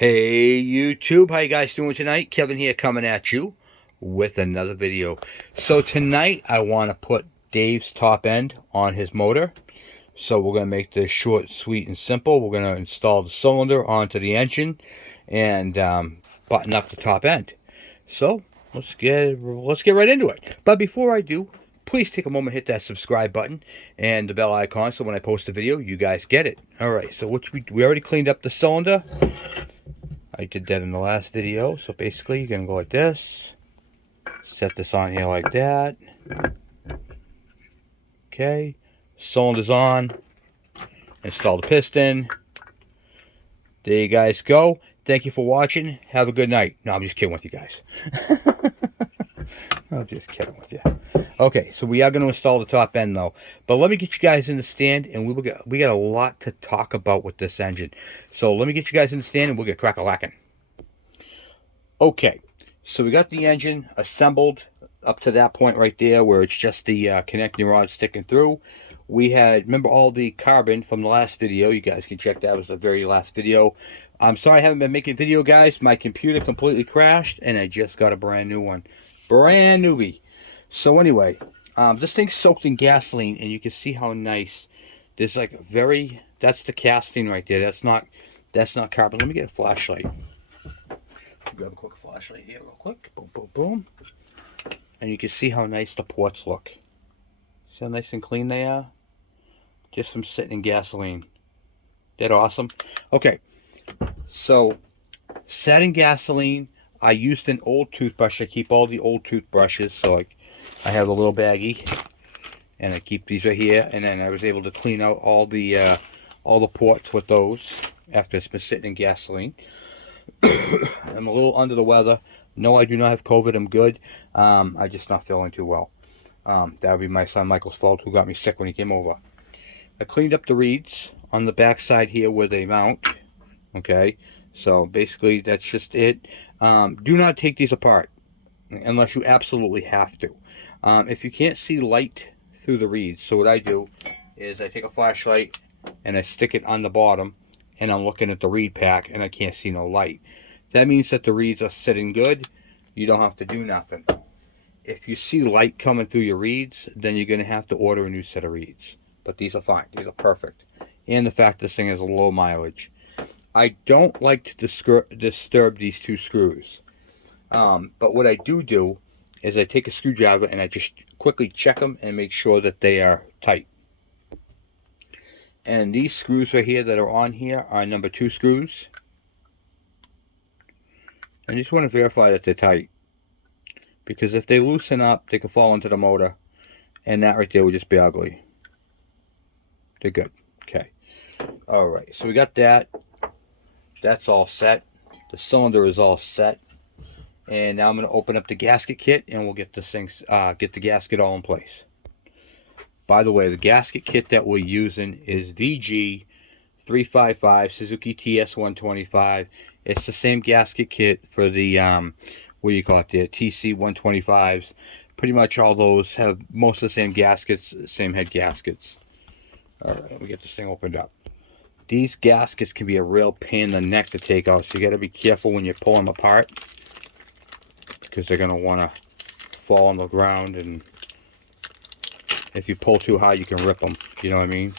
Hey YouTube, how you guys doing tonight? Kevin here coming at you with another video. So tonight I want to put Dave's top end on his motor. So we're going to make this short, sweet, and simple. We're going to install the cylinder onto the engine and button up the top end. So let's get right into it. But before I do, please take a moment, hit that subscribe button and the bell icon so when I post a video, you guys get it. Alright, so we already cleaned up the cylinder. I did that in the last video. So basically you're going to go like this. Set this on here like that. Okay. Cylinder's on. Install the piston. There you guys go. Thank you for watching. Have a good night. No, I'm just kidding with you guys. I'm just kidding with you. Okay, so we are going to install the top end though. But let me get you guys in the stand and we got a lot to talk about with this engine. So let me get you guys in the stand and we'll get crack-a-lacking. Okay, so we got the engine assembled up to that point right there where it's just the connecting rod sticking through. We had, remember all the carbon from the last video, you guys can check that, was the very last video. I'm sorry I haven't been making video, guys. My computer completely crashed and I just got a brand new one. Brand newbie. So anyway, this thing's soaked in gasoline and you can see how nice. There's like a very, that's the casting right there. That's not carbon. Let me get a flashlight. Grab a quick flashlight here real quick. Boom, boom, boom. And you can see how nice the ports look. See how nice and clean they are? Just from sitting in gasoline. That awesome? Okay. So, set in gasoline. I used an old toothbrush. I keep all the old toothbrushes. So I have a little baggie. And I keep these right here. And then I was able to clean out all the ports with those after it's been sitting in gasoline. I'm a little under the weather. No, I do not have COVID. I'm good. I'm just not feeling too well. That would be my son Michael's fault, who got me sick when he came over. I cleaned up the reeds on the back side here where they mount. Okay, so basically that's just it. Do not take these apart unless you absolutely have to. If you can't see light through the reeds, so what I do is I take a flashlight and I stick it on the bottom and I'm looking at the reed pack and I can't see no light. That means that the reeds are sitting good. You don't have to do nothing. If you see light coming through your reeds, then you're going to have to order a new set of reeds. But these are fine. These are perfect. And the fact this thing has a low mileage. I don't like to disturb these two screws. But what I do is I take a screwdriver and I just quickly check them and make sure that they are tight. And these screws right here that are on here are number 2 screws. I just want to verify that they're tight. Because if they loosen up, they can fall into the motor. And that right there would just be ugly. They're good. Okay. Alright, so we got that. That's all set. The cylinder is all set. And now I'm going to open up the gasket kit and we'll get this thing, get the gasket all in place. By the way, the gasket kit that we're using is VG355 Suzuki TS125. It's the same gasket kit for the, what do you call it, the TC125s. Pretty much all those have most of the same gaskets, same head gaskets. Alright, let me get this thing opened up. These gaskets can be a real pain in the neck to take out, so you got to be careful when you pull them apart. Because they're going to want to fall on the ground, and if you pull too high you can rip them, you know what I mean?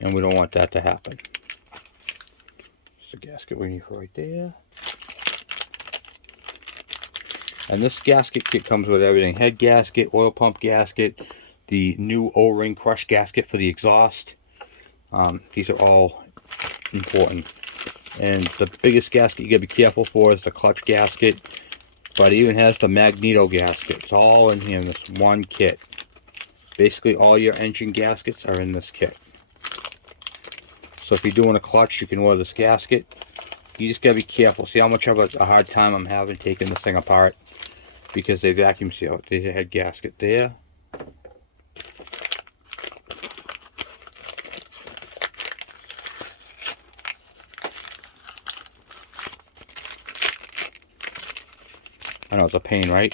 And we don't want that to happen. There's the gasket we need for right there. And this gasket kit comes with everything. Head gasket, oil pump gasket, the new O-ring crush gasket for the exhaust. These are all important. And the biggest gasket you gotta be careful for is the clutch gasket. But it even has the magneto gasket. It's all in here in this one kit. Basically all your engine gaskets are in this kit. So if you're doing a clutch, you can order this gasket. You just gotta be careful. See how much of a hard time I'm having taking this thing apart? Because they vacuum seal it. There's a head gasket there. I know it's a pain, right?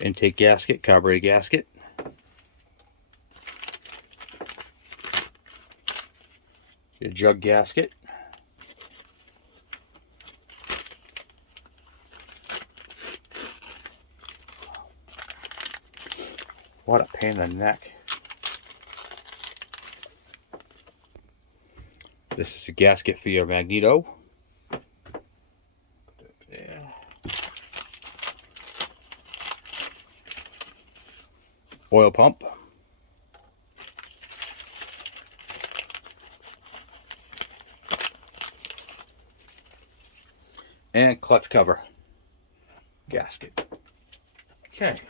Intake gasket, carburetor gasket. your jug gasket. What a pain in the neck. This is a gasket for your magneto. There. Oil pump. And clutch cover gasket. Okay.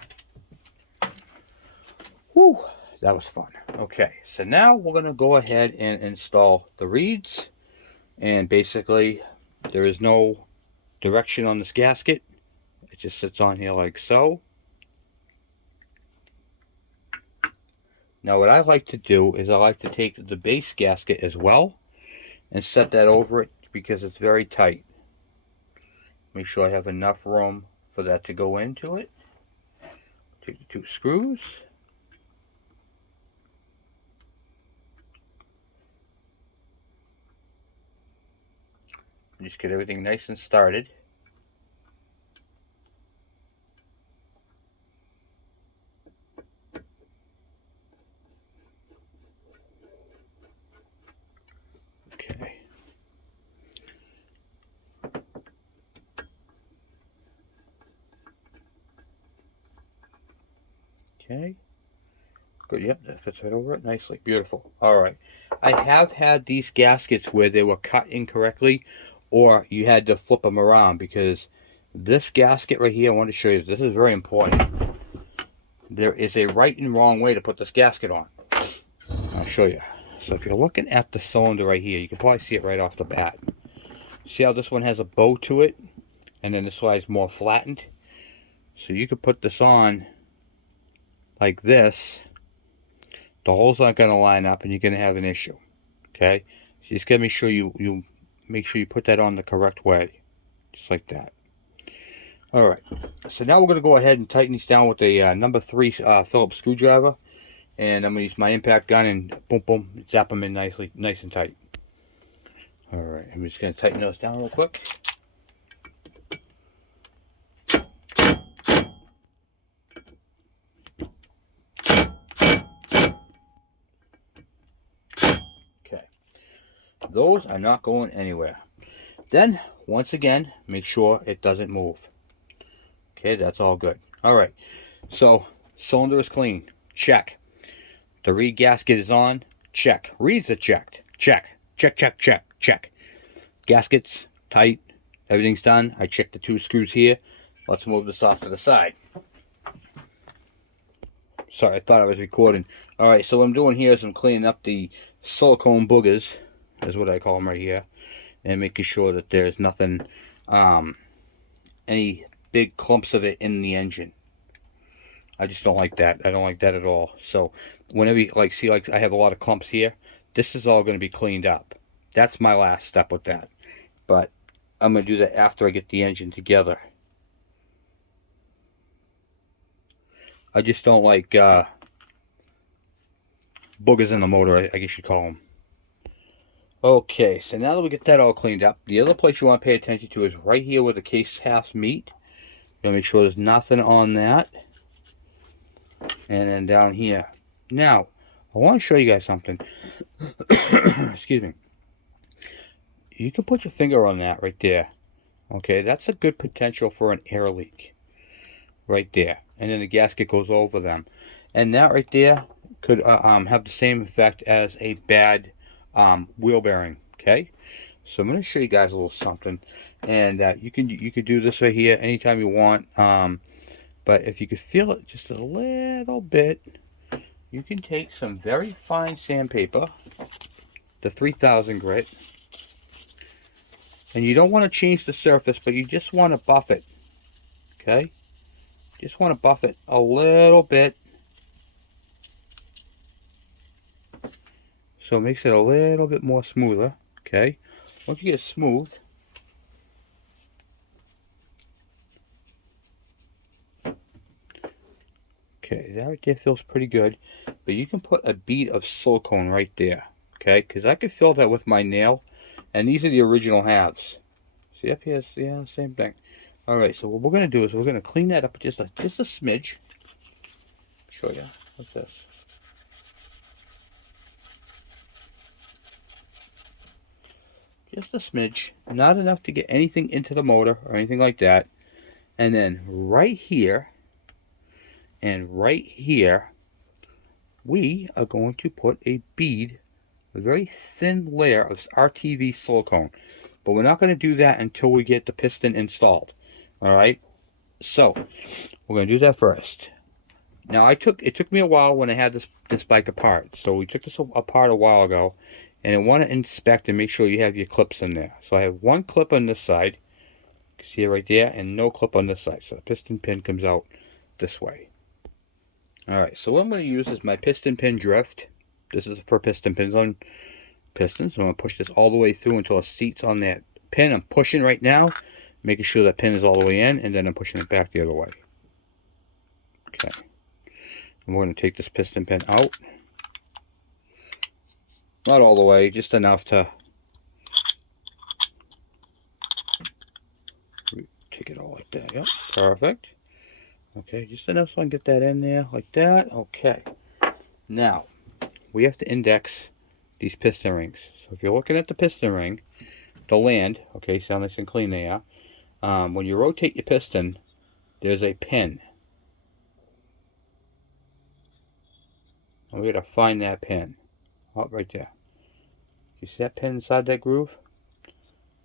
Whew, that was fun. Okay, so now we're going to go ahead and install the reeds. And basically, there is no direction on this gasket. It just sits on here like so. Now what I like to do is I like to take the base gasket as well and set that over it because it's very tight. Make sure I have enough room for that to go into it. Take the 2 screws. Just get everything nice and started. Okay. Okay. Good, yep, that fits right over it nicely. Beautiful. Alright. I have had these gaskets where they were cut incorrectly, or you had to flip them around, because this gasket right here, I want to show you, this is very important. There is a right and wrong way to put this gasket on. I'll show you. So if you're looking at the cylinder right here, you can probably see it right off the bat. See how this one has a bow to it, and then this one is more flattened? So you could put this on like this. The holes aren't going to line up and you're going to have an issue. Okay, so just gotta make sure you make sure you put that on the correct way, just like that. All right, so now we're going to go ahead and tighten these down with a number 3 Phillips screwdriver, and I'm going to use my impact gun and boom boom zap them in nice and tight. All right, I'm just going to tighten those down real quick. Okay, those are not going anywhere. Then once again, make sure it doesn't move. Okay, that's all good. All right, so cylinder is clean, check. The reed gasket is on, check. Reeds are checked, check. Check, check, check, check. Gaskets tight, everything's done. I checked the 2 screws here. Let's move this off to the side. Sorry, I thought I was recording. All right, so what I'm doing here is I'm cleaning up the silicone boogers, is what I call them right here, and making sure that there's nothing, any big clumps of it in the engine. I just don't like that. I don't like that at all. So whenever you see, like I have a lot of clumps here, this is all going to be cleaned up. That's my last step with that. But I'm going to do that after I get the engine together. I just don't like boogers in the motor, I guess you'd call them. Okay, so now that we get that all cleaned up, the other place you want to pay attention to is right here where the case halves meet. You gotta make sure there's nothing on that. And then down here. Now, I want to show you guys something. Excuse me. You can put your finger on that right there. Okay, that's a good potential for an air leak. Right there. And then the gasket goes over them. And that right there could have the same effect as a bad wheel bearing. Okay, so I'm going to show you guys a little something, and you could do this right here anytime you want. But if you could feel it just a little bit, you can take some very fine sandpaper, the 3000 grit, and you don't want to change the surface, but you just want to buff it. Okay, just want to buff it a little bit. So it makes it a little bit more smoother. Okay, once you get it smooth, okay, that right there feels pretty good. But you can put a bead of silicone right there. okay? Because I could fill that with my nail, and these are the original halves. See up here? Yeah, same thing. All right, so what we're gonna do is we're gonna clean that up just a smidge. Show you. What's this? Just a smidge, not enough to get anything into the motor or anything like that. And then right here and right here, we are going to put a bead, a very thin layer of RTV silicone. But we're not going to do that until we get the piston installed. All right, so we're going to do that first. Now it took me a while when I had this bike apart. So we took this apart a while ago, and I want to inspect and make sure you have your clips in there. So I have one clip on this side, you can see it right there, and no clip on this side. So the piston pin comes out this way. Alright, so what I'm going to use is my piston pin drift. This is for piston pins on pistons. So I'm going to push this all the way through until it seats on that pin. I'm pushing right now, making sure that pin is all the way in, and then I'm pushing it back the other way. Okay. And we're going to take this piston pin out. Not all the way, just enough to take it all like that. Yep, perfect. Okay, just enough so I can get that in there like that. Okay. Now, we have to index these piston rings. So if you're looking at the piston ring, the land, okay, sound nice and clean there. When you rotate your piston, there's a pin. And we got to find that pin. Oh, right there. You see that pin inside that groove?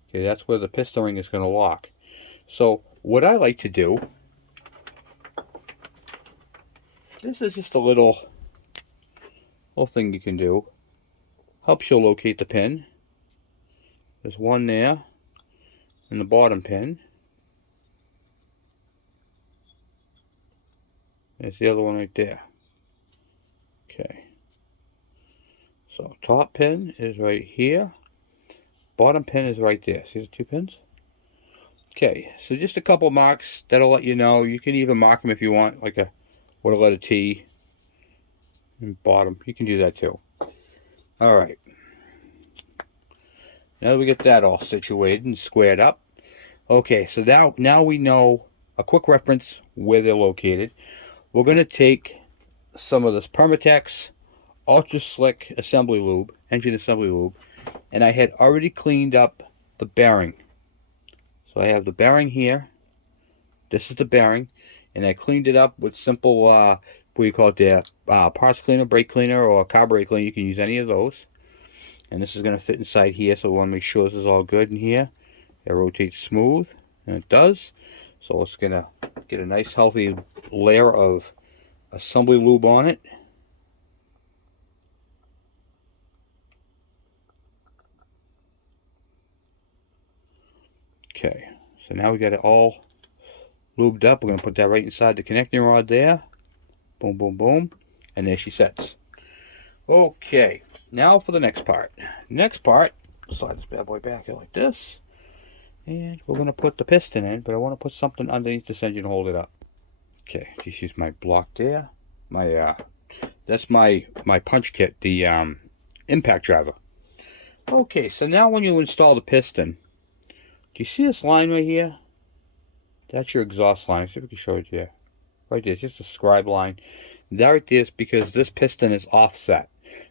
Okay, that's where the piston ring is going to lock. So what I like to do, this is just a little thing you can do. Helps you locate the pin. There's one there, and the bottom pin. There's the other one right there. Okay. So top pin is right here. Bottom pin is right there. See the two pins? Okay, so just a couple marks that'll let you know. You can even mark them if you want, like with a letter T. And bottom, you can do that too. All right. Now that we get that all situated and squared up. Okay, so now we know a quick reference where they're located. We're going to take some of this Permatex Ultra Slick assembly lube, engine assembly lube, and I had already cleaned up the bearing. So I have the bearing here. This is the bearing, and I cleaned it up with simple, what do you call it there, parts cleaner, brake cleaner, or carburetor cleaner. You can use any of those. And this is going to fit inside here, so we want to make sure this is all good in here. It rotates smooth, and it does. So it's going to get a nice healthy layer of assembly lube on it. Okay, so now we got it all lubed up. We're going to put that right inside the connecting rod there. Boom, boom, boom. And there she sits. Okay, now for the next part. Next part, slide this bad boy back here like this. And we're going to put the piston in, but I want to put something underneath this engine to hold it up. Okay, just use my block there. That's my punch kit, the impact driver. Okay, so now when you install the piston, do you see this line right here? That's your exhaust line. See if we can show it to you. Right there, it's just a scribe line. That right there is because this piston is offset,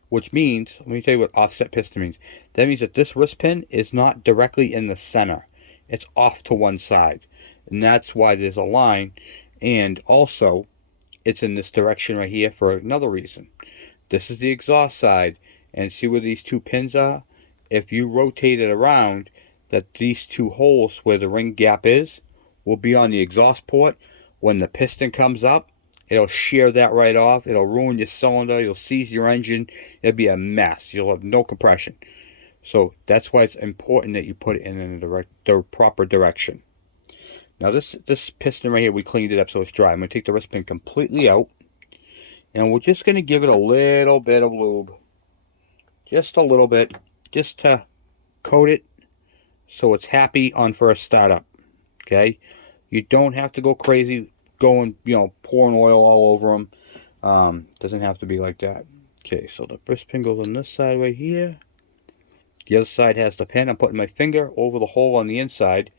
which means, let me tell you what offset piston means. That means that this wrist pin is not directly in the center. It's off to one side. And that's why there's a line. And also, it's in this direction right here for another reason. This is the exhaust side. And see where these two pins are? If you rotate it around, that these two holes where the ring gap is will be on the exhaust port. When the piston comes up, it'll shear that right off. It'll ruin your cylinder. You'll seize your engine. It'll be a mess. You'll have no compression. So that's why it's important that you put it in the proper direction. Now this piston right here, we cleaned it up so it's dry. I'm going to take the wrist pin completely out. And we're just going to give it a little bit of lube. Just a little bit. Just to coat it so it's happy on first startup. Okay? You don't have to go crazy going, pouring oil all over them. Doesn't have to be like that. Okay, so the first pin goes on this side right here. The other side has the pin. I'm putting my finger over the hole on the inside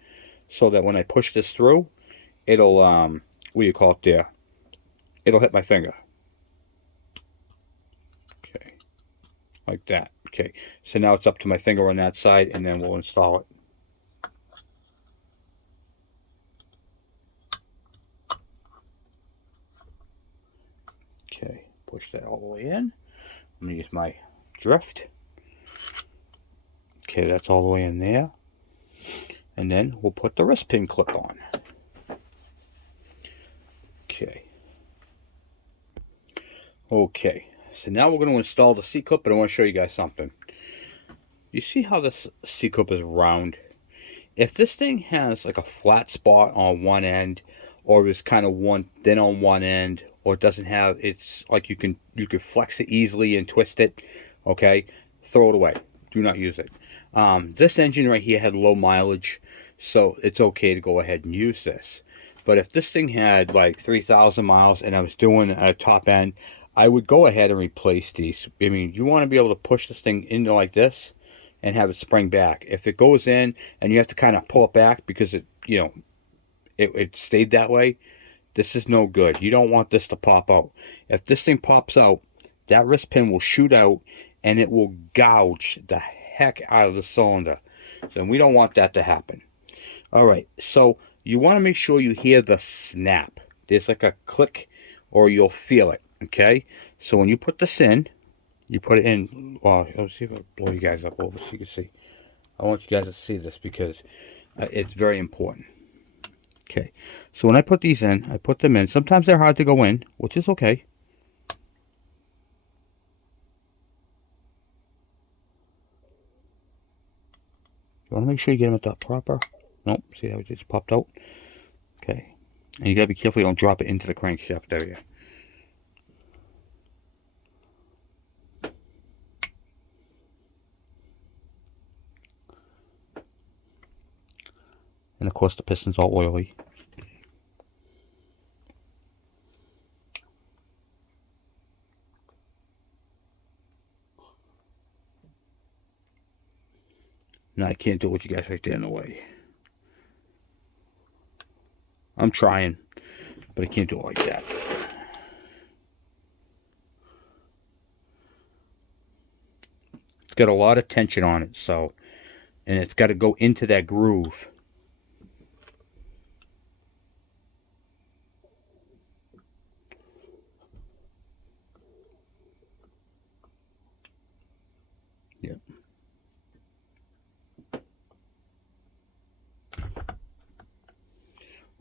so that when I push this through, it'll, what do you call it there? It'll hit my finger. Okay, like that. Okay, so now it's up to my finger on that side, and then we'll install it. Okay, push that all the way in. I'm going to use my drift. Okay, that's all the way in there. And then we'll put the wrist pin clip on. Okay. Okay, so now we're going to install the C-clip, but I want to show you guys something. You see how this C-clip is round? If this thing has like a flat spot on one end, or is kind of one thin on one end, or it doesn't have, it's like you can flex it easily and twist it, okay, throw it away. Do not use it. This engine right here had low mileage, so it's okay to go ahead and use this. But if this thing had like 3,000 miles and I was doing a top end, I would go ahead and replace these. I mean, you want to be able to push this thing into like this and have it spring back. If it goes in and you have to kind of pull it back because it, you know, it stayed that way, this is no good. You don't want this to pop out. If this thing pops out, that wrist pin will shoot out and it will gouge the heck out of the cylinder. So we don't want that to happen. All right, so you want to make sure you hear the snap. There's like a click or you'll feel it, okay? So when you put this in, you put it in, well, let's see if I blow you guys up over so you can see. I want you guys to see this because it's very important. Okay, so when I put these in, I put them in. Sometimes they're hard to go in, which is okay. You want to make sure you get them at the proper. Nope, see how it just popped out? Okay, and you got to be careful you don't drop it into the crankshaft area. And of course the piston's all oily. No, I can't do it with you guys right there in the way. I'm trying, but I can't do it like that. It's got a lot of tension on it, so, and it's got to go into that groove. Yep.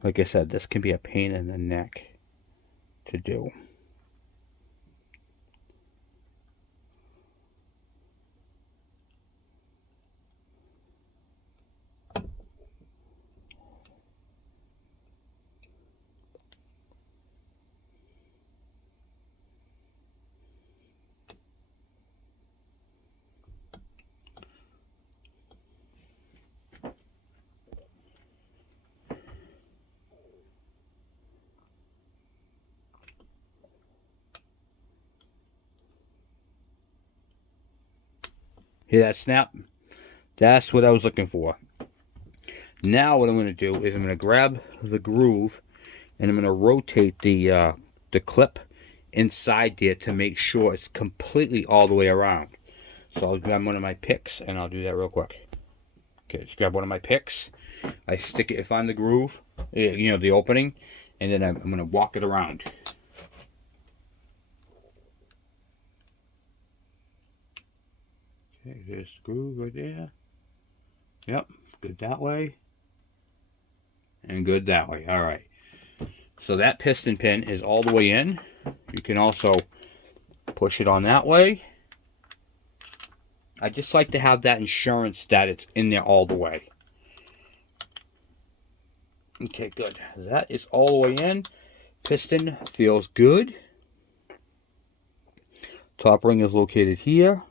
Like I said, this can be a pain in the neck to do. Hear that snap? That's what I was looking for. Now what I'm going to do is I'm going to grab the groove and I'm going to rotate the clip inside there to make sure it's completely all the way around. So I'll grab one of my picks and I'll do that real quick. Okay, just grab one of my picks. I stick it on the groove, you know, the opening, and then I'm going to walk it around. Okay, there's the groove right there. Yep, good that way. And good that way. All right. So that piston pin is all the way in. You can also push it on that way. I just like to have that insurance that it's in there all the way. Okay, good. That is all the way in. Piston feels good. Top ring is located here.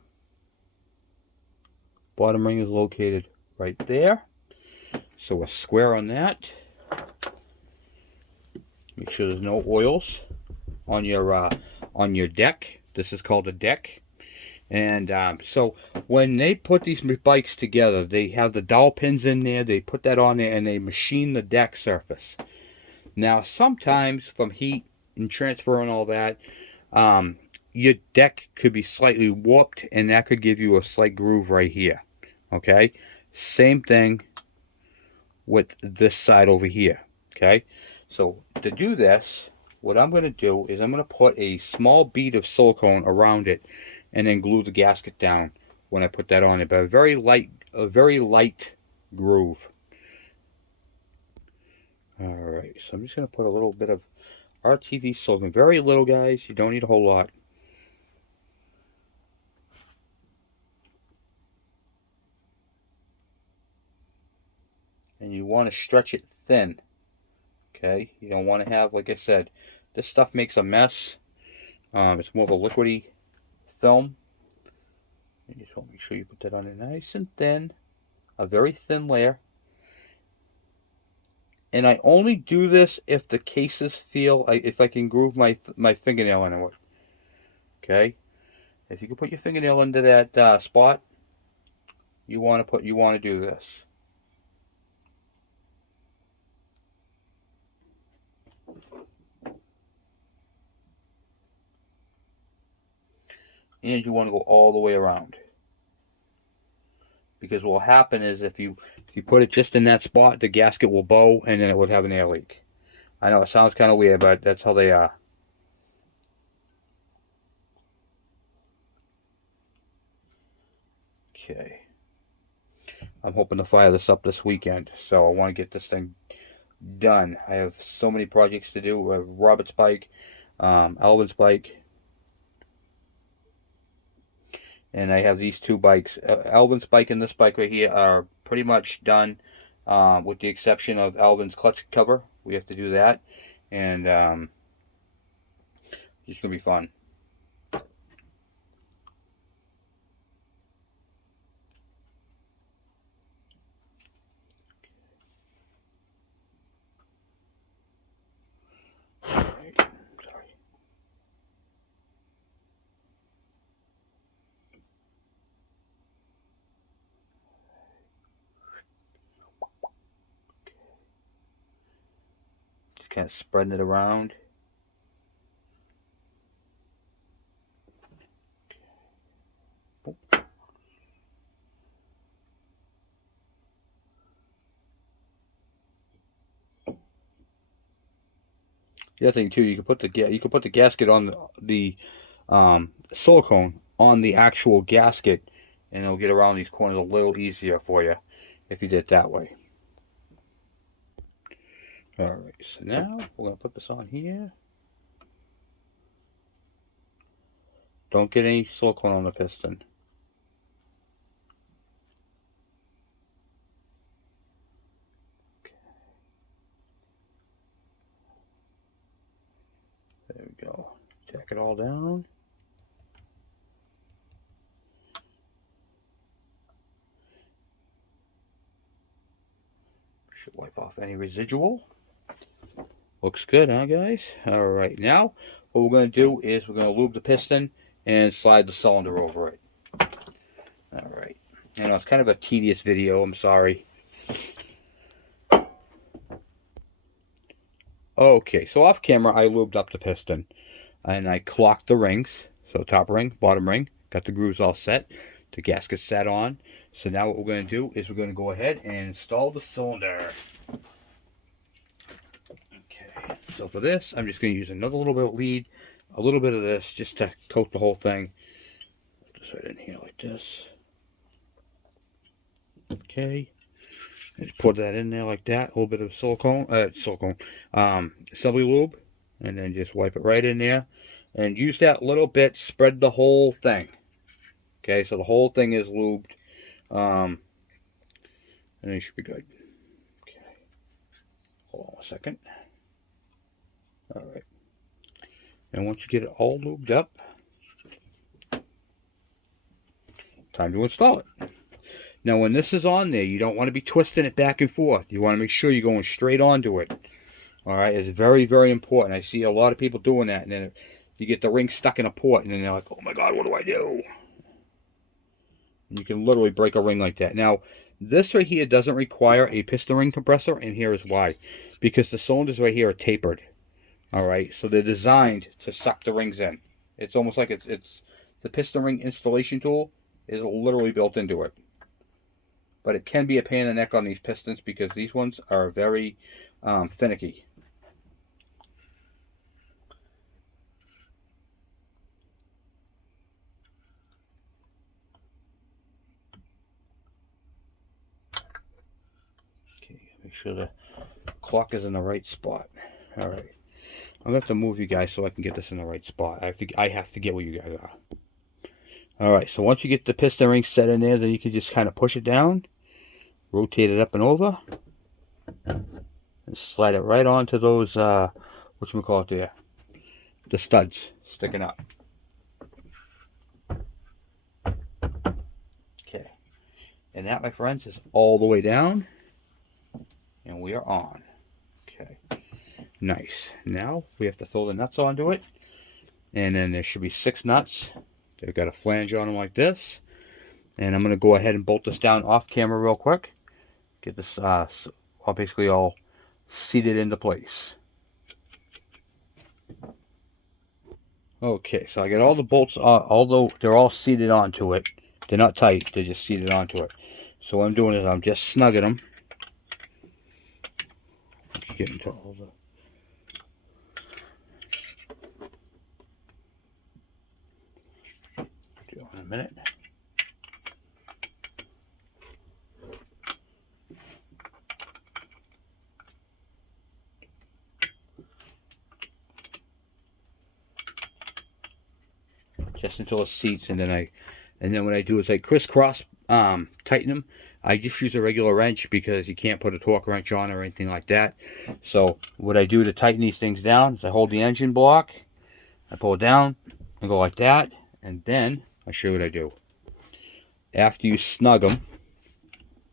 Bottom ring is located right there. So we're square on that. Make sure there's no oils on your deck. This is called a deck. And so when they put these bikes together, they have the dowel pins in there, they put that on there, and they machine the deck surface. Now, sometimes from heat and transfer and all that, your deck could be slightly warped, and that could give you a slight groove right here. Okay? Same thing with this side over here. Okay? So to do this, what I'm going to do is I'm going to put a small bead of silicone around it and then glue the gasket down when I put that on it, but a very light groove. Alright, so I'm just going to put a little bit of RTV silicone. Very little, guys. You don't need a whole lot. And you want to stretch it thin. Okay? You don't want to have, like I said, this stuff makes a mess. It's more of a liquidy film. You just want to make sure you put that on there nice and thin. A very thin layer. And I only do this if the cases feel, if I can groove my fingernail into it. Okay? If you can put your fingernail into that spot, you want to do this. And you want to go all the way around. Because what will happen is if you put it just in that spot, the gasket will bow and then it would have an air leak. I know it sounds kind of weird, but that's how they are. Okay. I'm hoping to fire this up this weekend, so I want to get this thing done. I have so many projects to do. I have Robert's bike, Alvin's bike, and I have these two bikes. Alvin's bike and this bike right here are pretty much done, with the exception of Alvin's clutch cover. We have to do that, and it's gonna be fun. Kind of spreading it around. The other thing too, you can put the gasket on the silicone on the actual gasket, and it'll get around these corners a little easier for you if you did it that way. Alright, so now we're going to put this on here. Don't get any silicone on the piston. Okay. There we go. Jack it all down. Should wipe off any residual. Looks good, huh, guys? Alright, now what we're going to do is we're going to lube the piston and slide the cylinder over it. Alright. I know it's kind of a tedious video, I'm sorry. Okay, so off camera I lubed up the piston and I clocked the rings. So top ring, bottom ring, got the grooves all set. The gasket set on. So now what we're going to do is we're going to go ahead and install the cylinder. Okay, so for this I'm just going to use another little bit of lead, a little bit of this just to coat the whole thing. Just right in here like this. Okay, just put that in there like that. A little bit of assembly lube, and then just wipe it right in there, and use that little bit. Spread the whole thing. Okay, so the whole thing is lubed, and it should be good. Okay, hold on a second. All right, and once you get it all lubed up, time to install it. Now when this is on there, you don't want to be twisting it back and forth. You want to make sure you're going straight onto it. Alright, it's very, very important. I see a lot of people doing that, and then you get the ring stuck in a port, and then they're like, oh my God, what do I do? And you can literally break a ring like that. Now, this right here doesn't require a piston ring compressor, and here is why. Because the cylinders right here are tapered. All right, so they're designed to suck the rings in. It's almost like it's the piston ring installation tool is literally built into it. But it can be a pain in the neck on these pistons because these ones are very finicky. Okay, make sure the clock is in the right spot. All right, I'm gonna have to move you guys so I can get this in the right spot. I have to get where you guys are. All right, so once you get the piston ring set in there, then you can just kind of push it down, rotate it up and over, and slide it right onto those whatchamacallit there, the studs sticking up. Okay, and that, my friends, is all the way down, and we are on. Okay, nice. Now we have to throw the nuts onto it, and then there should be 6 nuts. They've got a flange on them like this, and I'm going to go ahead and bolt this down off camera real quick. Get this basically all seated into place. Okay, so I got all the bolts, although they're all seated onto it. They're not tight, they're just seated onto it. So what I'm doing is I'm just snugging them. Get into all the... Do it in a minute. Just until it seats, and then what I do is I crisscross tighten them. I just use a regular wrench because you can't put a torque wrench on or anything like that. So what I do to tighten these things down is I hold the engine block, I pull it down and go like that, and then I'll show you what I do. After you snug them,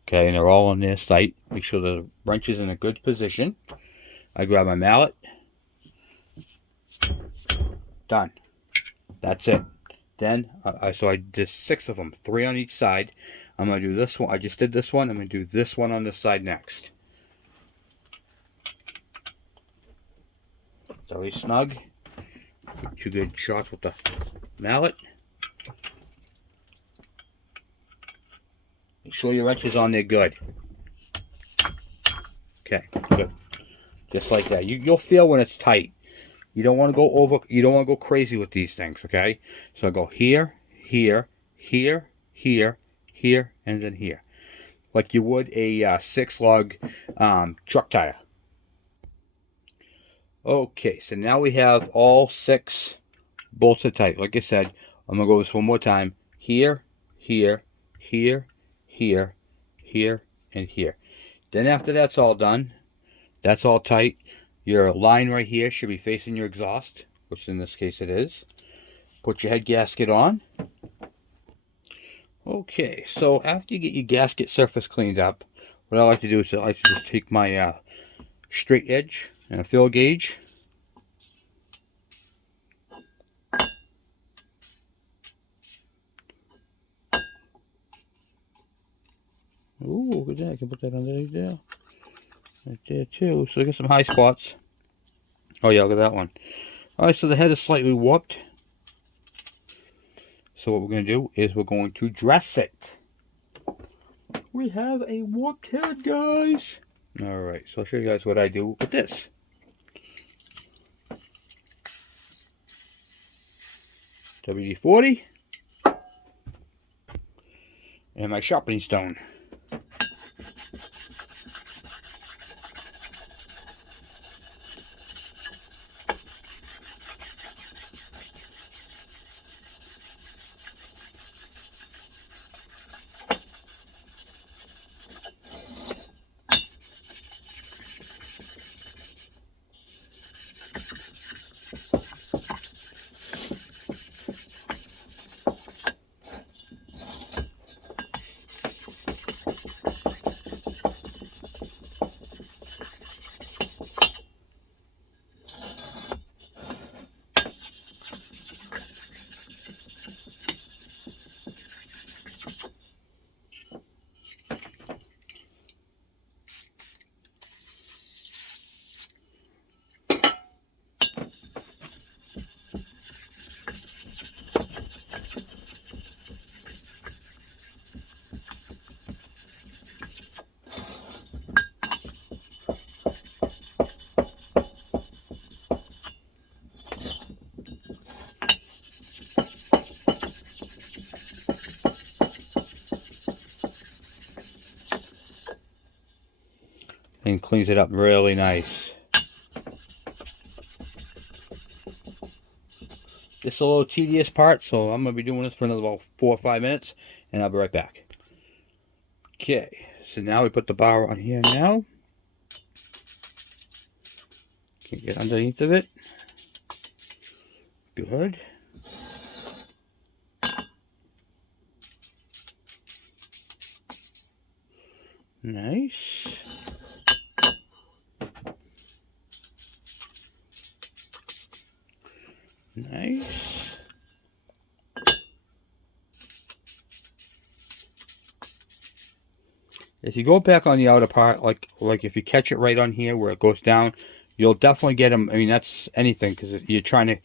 okay, and they're all in there tight, make sure the wrench is in a good position. I grab my mallet. Done. That's it. Then, so I did 6 of them, 3 on each side. I'm going to do this one. I just did this one. I'm going to do this one on this side next. It's always snug. Get 2 good shots with the mallet. Make sure your wrench is on there good. Okay, good. Just like that. You'll feel when it's tight. You don't want to go over, you don't want to go crazy with these things, okay? So I go here, here, here, here, here, and then here. Like you would a 6-lug truck tire. Okay, so now we have all 6 bolted tight. Like I said, I'm going to go this one more time. Here, here, here, here, here, and here. Then after that's all done, that's all tight, your line right here should be facing your exhaust, which in this case it is. Put your head gasket on. Okay, so after you get your gasket surface cleaned up, what I like to do is I like to just take my straight edge and a fill gauge. Ooh, look at that. I can put that underneath there. Right there too. So I got some high spots. Oh yeah, look at that one. Alright, so the head is slightly warped. So what we're going to do is we're going to dress it. We have a warped head, guys. Alright, so I'll show you guys what I do with this. WD-40 and my sharpening stone. and cleans it up really nice. This is a little tedious part, so I'm going to be doing this for another about 4 or 5 minutes, and I'll be right back. Okay, so now we put the bar on here now. Can get underneath of it. Good. Nice. Nice. If you go back on the outer part, like if you catch it right on here where it goes down, you'll definitely get them. I mean, that's anything, because you're trying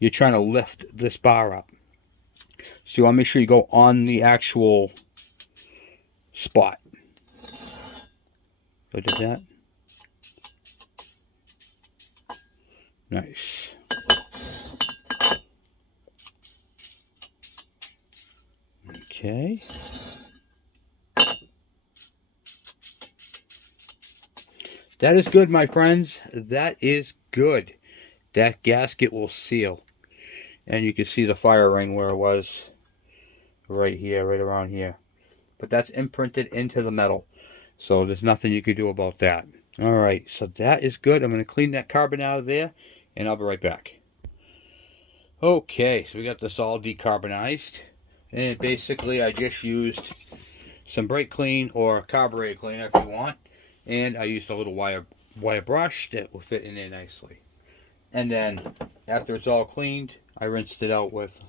to lift this bar up. So you want to make sure you go on the actual spot. So I did that. Nice. Okay. That is good, my friends. That is good. That gasket will seal. And you can see the fire ring where it was right here, right around here. But that's imprinted into the metal. So there's nothing you can do about that. Alright, so that is good. I'm going to clean that carbon out of there, and I'll be right back. Okay, so we got this all decarbonized. And basically I just used some brake clean or carburetor cleaner if you want. And I used a little wire brush that will fit in there nicely. And then after it's all cleaned, I rinsed it out with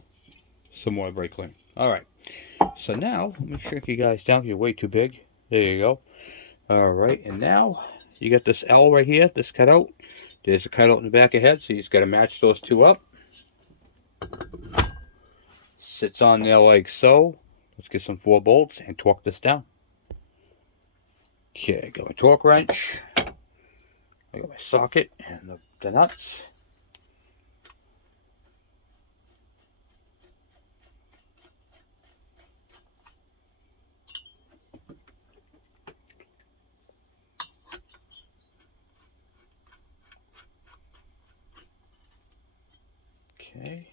some more brake clean. Alright, so now let me shrink you guys down. You're way too big. There you go. Alright, and now you got this L right here, this cutout. There's a cutout in the back of the head, so you just got to match those two up. Sits on there like so. Let's get some 4 bolts and torque this down. Okay, got my torque wrench. I got my socket and the nuts. Okay.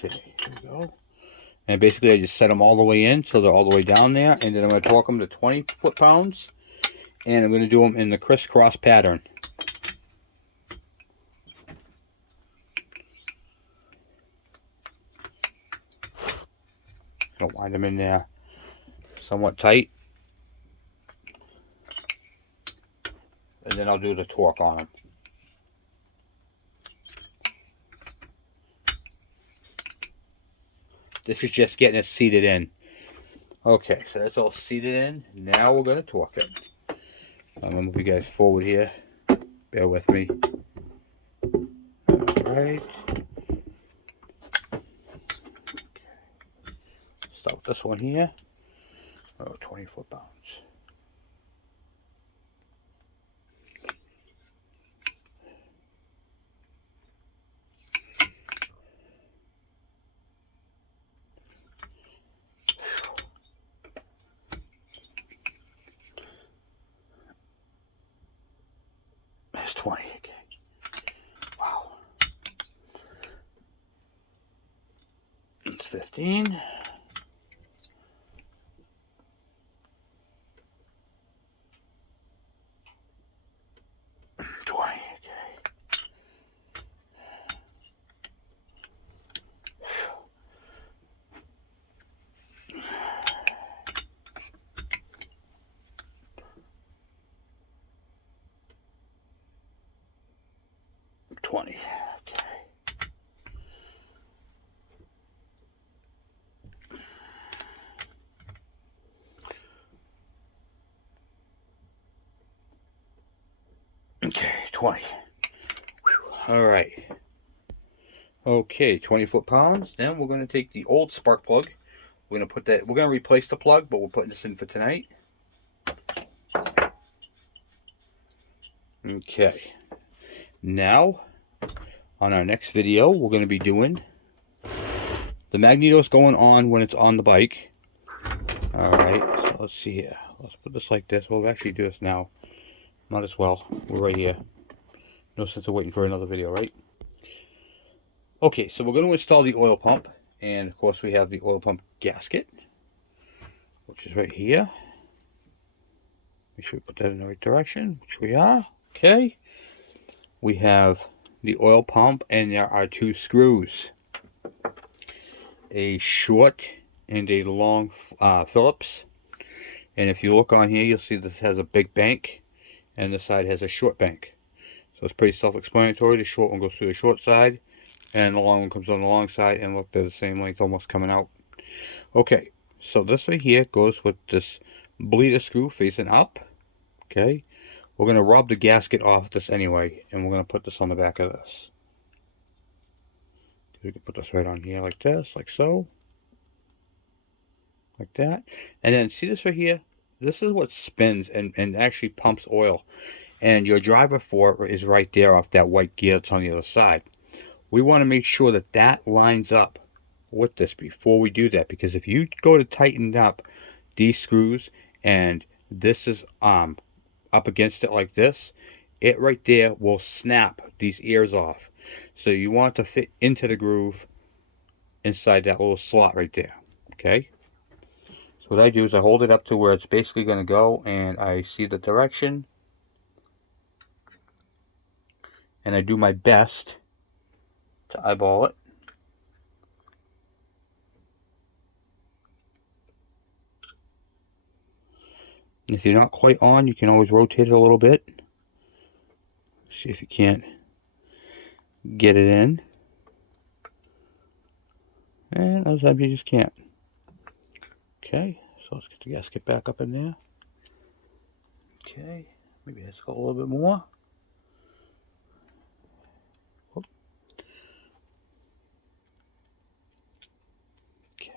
Okay, here we go. And basically I just set them all the way in, so they're all the way down there. And then I'm going to torque them to 20 foot-pounds. And I'm going to do them in the crisscross pattern. I'll wind them in there somewhat tight. And then I'll do the torque on them. This is just getting it seated in. Okay, so that's all seated in. Now we're going to torque it. I'm going to move you guys forward here. Bear with me. Alright. Okay. Start with this one here. Oh, 20 foot-pounds. That's 20, okay. Wow. It's 15. Okay. Okay, 20. All right. Okay, 20 foot-pounds. Then we're going to take the old spark plug, We're going to put that, we're going to replace the plug, but we're putting this in for tonight. Okay. Now, on our next video, we're going to be doing the magnetos going on when it's on the bike. Alright, so let's see here. Let's put this like this. We'll actually do this now. Might as well. We're right here. No sense of waiting for another video, right? Okay, so we're going to install the oil pump. And, of course, we have the oil pump gasket, which is right here. Make sure we put that in the right direction, which we are. Okay. We have the oil pump, and there are two screws. A short and a long Phillips. And if you look on here, you'll see this has a big bank, and this side has a short bank. So it's pretty self-explanatory. The short one goes through the short side, and the long one comes on the long side, and look, they're the same length, almost coming out. Okay, so this right here goes with this bleeder screw facing up. Okay, we're going to rub the gasket off this anyway, and we're going to put this on the back of this. We can put this right on here like this, like so. Like that. And then see this right here? This is what spins and actually pumps oil. And your driver for it is right there off that white gear that's on the other side. We want to make sure that that lines up with this before we do that, because if you go to tighten up these screws and this is up against it like this, it right there will snap these ears off. So you want to fit into the groove inside that little slot right there. Okay, so what I do is I hold it up to where it's basically going to go, and I see the direction, and I do my best to eyeball it. If you're not quite on, you can always rotate it a little bit. See if you can't get it in. And other times you just can't. Okay, so let's get the gasket back up in there. Okay, maybe let's go a little bit more. Whoop. Okay.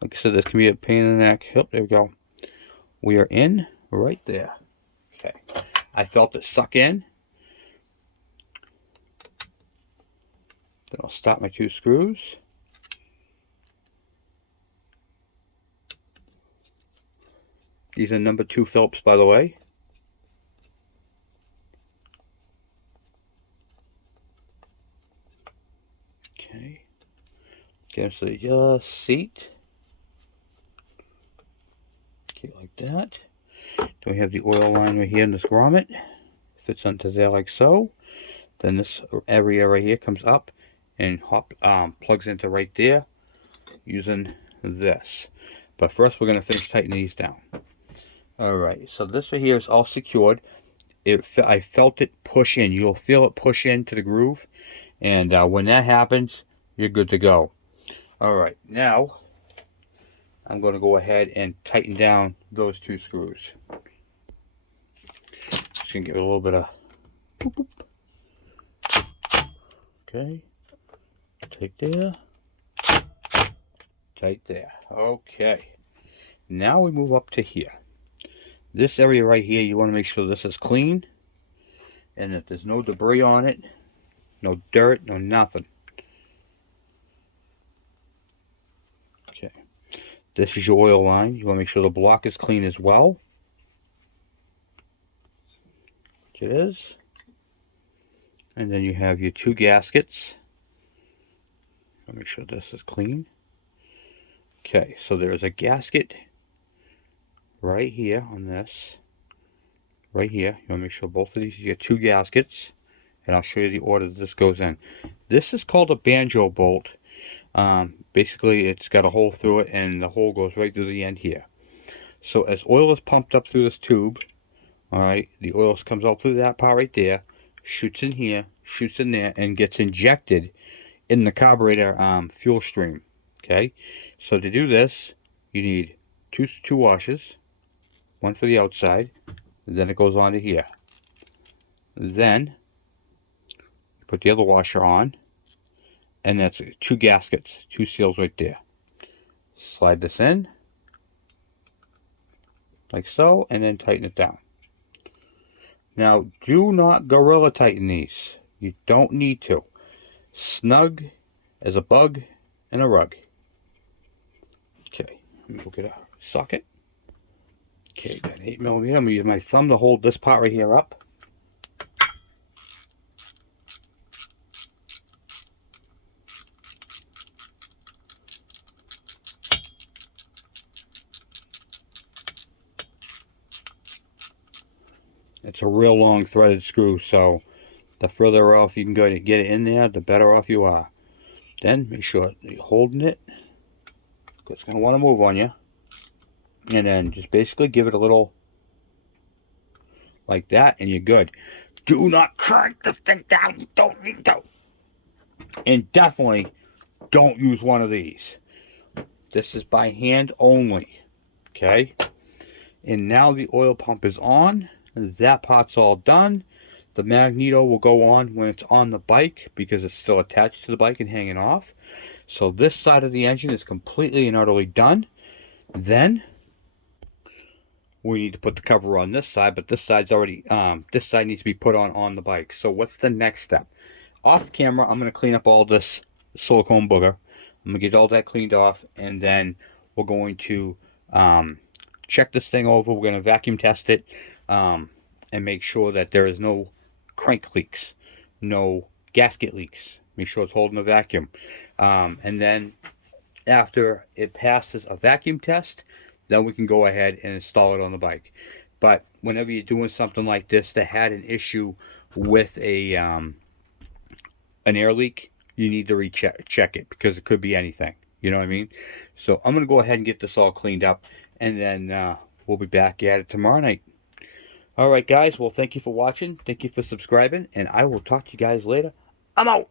Like I said, this can be a pain in the neck. Yep, there we go. We are in right there. Okay. I felt it suck in. Then I'll stop my two screws. These are number 2 Phillips, by the way. Okay. Get them so they just seat. Okay, like that. Then we have the oil line right here in this grommet. Fits onto there like so. Then this area right here comes up and plugs into right there using this. But first we're going to finish tightening these down. Alright, so this right here is all secured. I felt it push in. You'll feel it push into the groove. And when that happens, you're good to go. Alright, now I'm going to go ahead and tighten down those 2 screws. Just going to give it a little bit of boop, boop. Okay, tight there, tight there. Okay, now we move up to here. This area right here, you want to make sure this is clean and that there's no debris on it, no dirt, no nothing. Okay, this is your oil line. You want to make sure the block is clean as well. Which it is. And then you have your 2 gaskets. Make sure this is clean. Okay, so there's a gasket right here on this. Right here. You want to make sure both of these, you get 2 gaskets. And I'll show you the order that this goes in. This is called a banjo bolt. Basically, it's got a hole through it, and the hole goes right through the end here. So as oil is pumped up through this tube, alright, the oil comes out through that part right there, shoots in here, shoots in there, and gets injected in the carburetor fuel stream. Okay, so to do this, you need two washers, one for the outside, then it goes onto here. Then you put the other washer on, and that's 2 gaskets, 2 seals right there. Slide this in like so, and then tighten it down. Now, do not gorilla tighten these. You don't need to. Snug as a bug in a rug. Okay, let me go get a socket. Okay, got 8mm. I'm going to use my thumb to hold this part right here up. It's a real long threaded screw, so the further off you can go to get it in there, the better off you are. Then make sure you're holding it, because it's going to want to move on you. And then just basically give it a little like that, and you're good. Do not crank this thing down. You don't need to. And definitely don't use one of these. This is by hand only. Okay? And now the oil pump is on. That part's all done. The magneto will go on when it's on the bike because it's still attached to the bike and hanging off. So this side of the engine is completely and utterly done. Then we need to put the cover on this side, but this side's already this side needs to be put on the bike. So what's the next step? Off camera, I'm going to clean up all this silicone booger. I'm going to get all that cleaned off, and then we're going to check this thing over. We're going to vacuum test it and make sure that there is no crank leaks, no gasket leaks. Make sure it's holding the vacuum. And then after it passes a vacuum test, then we can go ahead and install it on the bike. But whenever you're doing something like this that had an issue with a an air leak, you need to check it, because it could be anything. You know what I mean? So I'm going to go ahead and get this all cleaned up, and then we'll be back at it tomorrow night. Alright guys, well thank you for watching, thank you for subscribing, and I will talk to you guys later. I'm out!